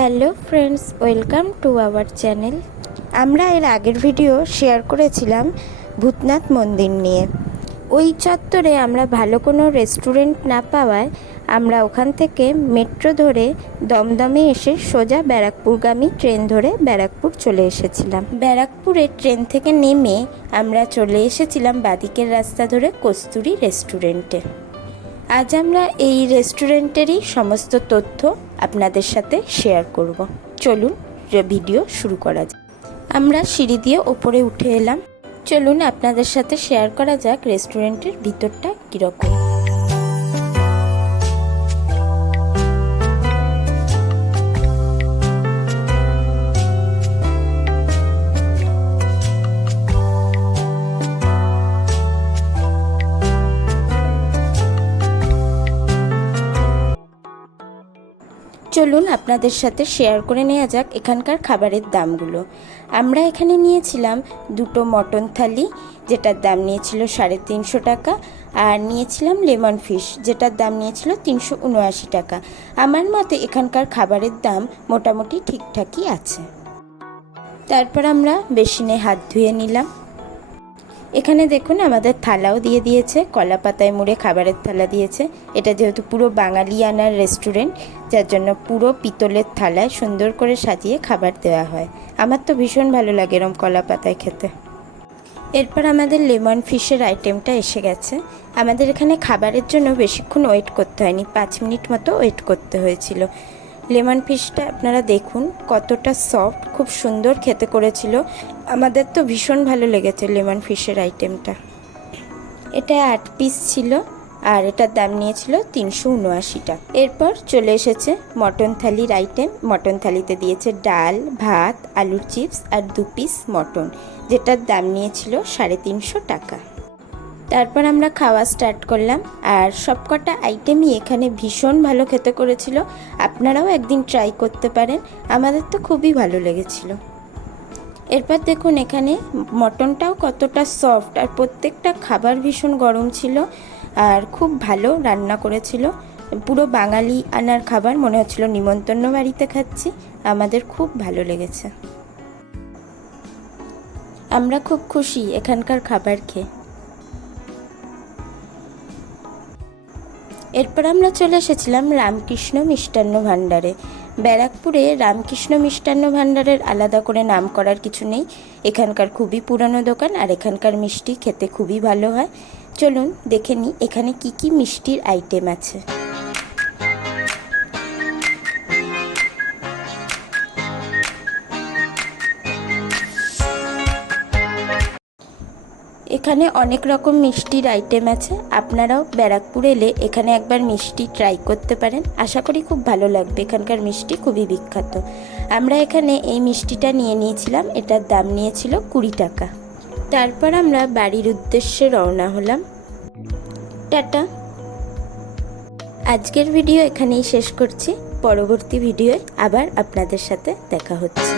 Hello friends, welcome to our channel. আমরা এর আগের ভিডিও শেয়ার করেছিলাম ভূতনাথ মন্দির নিয়ে। ওই চত্বরে আমরা ভালো কোনো রেস্টুরেন্ট না পাওয়ায় আমরা ওখান থেকে মেট্রো ধরে দমদমে এসে সোজা ব্যারাকপুরগামী ট্রেন ধরে ব্যারাকপুর চলে এসেছিলাম। ব্যারাকপুরে ট্রেন থেকে নেমে আমরা চলে এসেছিলাম বাদিকের রাস্তা ধরে কস্তুরী রেস্টুরেন্টে। আজ আমরা এই রেস্টুরেন্টেরই সমস্ত তথ্য আপনাদের সাথে শেয়ার করব। চলুন ভিডিও শুরু করা যাক। আমরা সিঁড়ি দিয়ে ওপরে উঠে এলাম। চলুন আপনাদের সাথে শেয়ার করা যাক রেস্টুরেন্টের ভিতরটা কীরকম। চলুন আপনাদের সাথে শেয়ার করে নেওয়া যাক এখানকার খাবারের দামগুলো। আমরা এখানে নিয়েছিলাম দুটো মটন থালি, যেটার দাম নিয়েছিল 350 টাকা, আর নিয়েছিলাম লেমন ফিশ, যেটার দাম নিয়েছিল 379 টাকা। আমার মতে এখানকার খাবারের দাম মোটামুটি ঠিকঠাকই আছে। তারপর আমরা বেসিনে হাত ধুয়ে নিলাম। এখানে দেখুন আমাদের থালাও দিয়ে দিয়েছে, কলা পাতায় মুড়ে খাবারের থালা দিয়েছে। এটা যেহেতু পুরো বাঙালিয়ানার রেস্টুরেন্ট, যার জন্য পুরো পিতলের থালায় সুন্দর করে সাজিয়ে খাবার দেওয়া হয়। আমার তো ভীষণ ভালো লাগে এরম কলা পাতায় খেতে। এরপর আমাদের লেমন ফিশের আইটেমটা এসে গেছে। আমাদের এখানে খাবারের জন্য বেশিক্ষণ ওয়েট করতে হয়নি, 5 মিনিট মতো ওয়েট করতে হয়েছিল। লেমন ফিশটা আপনারা দেখুন কতটা সফট, খুব সুন্দর খেতে করেছিল। আমাদের তো ভীষণ ভালো লেগেছে লেমন ফিশের আইটেমটা। এটা 8 পিস ছিল আর এটার দাম নিয়েছিল 379 টাকা। এরপর চলে এসেছে মটন থালির আইটেম। মটন থালিতে দিয়েছে ডাল, ভাত, আলুর চিপস আর 2 পিস মটন, যেটার দাম নিয়েছিল 350 টাকা। তারপর আমরা খাওয়া স্টার্ট করলাম, আর সবকটা আইটেমই এখানে ভীষণ ভালো খেতে করেছিল। আপনারাও একদিন ট্রাই করতে পারেন, আমাদের তো খুবই ভালো লেগেছিল। এরপর দেখুন এখানে মটনটাও কতটা সফট, আর প্রত্যেকটা খাবার ভীষণ গরম ছিল আর খুব ভালো রান্না করেছিল। পুরো বাঙালি আনার খাবার, মনে হচ্ছিল নিমন্ত্রণ বাড়িতে খাচ্ছি। আমাদের খুব ভালো লেগেছে, আমরা খুব খুশি এখানকার খাবার খেয়ে। এরপর আমরা চলে এসেছিলাম রামকৃষ্ণ মিষ্টান্ন ভাণ্ডারে। ব্যারাকপুরে রামকৃষ্ণ মিষ্টান্ন ভাণ্ডারের আলাদা করে নাম করার কিছু নেই। এখানকার খুবই পুরানো দোকান, আর এখানকার মিষ্টি খেতে খুবই ভালো হয়। চলুন দেখে নিই এখানে কি কি মিষ্টির আইটেম আছে। এখানে অনেক রকম মিষ্টির আইটেম আছে। আপনারাও ব্যারাকপুর এলে এখানে একবার মিষ্টি ট্রাই করতে পারেন, আশা করি খুব ভালো লাগবে। এখানকার মিষ্টি খুবই বিখ্যাত। আমরা এখানে এই মিষ্টিটা নিয়ে নিয়েছিলাম, এটার দাম নিয়েছিল 20 টাকা। তারপর আমরা বাড়ির উদ্দেশ্যে রওনা হলাম। টাটা। আজকের ভিডিও এখানেই শেষ করছি। পরবর্তী ভিডিওয় আবার আপনাদের সাথে দেখা হচ্ছে।